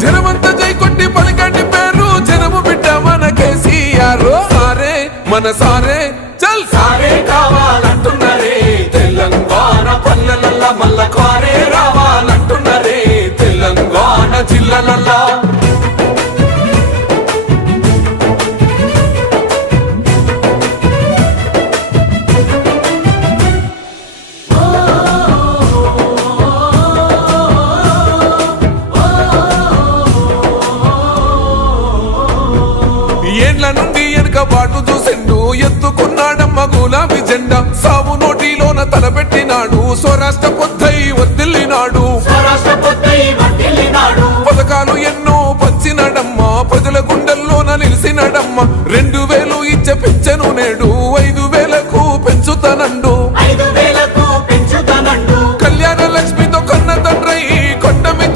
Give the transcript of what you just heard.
జనమంతా జై కొట్టి పలికండి పేరు జనము బిడ్డ మన కేసీఆర్ సారే మన సారే చల్ సారే కావాలంటున్నరే తెలంగాణ పల్లెలల్లా మల్ల కారే రావాలంటున్నరే తెలంగాణ జిల్లాలల్లా ఏండ్ల నుండి వెనుకబాటు చూసిండు ఎత్తుకున్నాడమ్మ గులాబీ జెండా సావు నోటిలోన తలపెట్టినాడు స్వరాష్ట్ర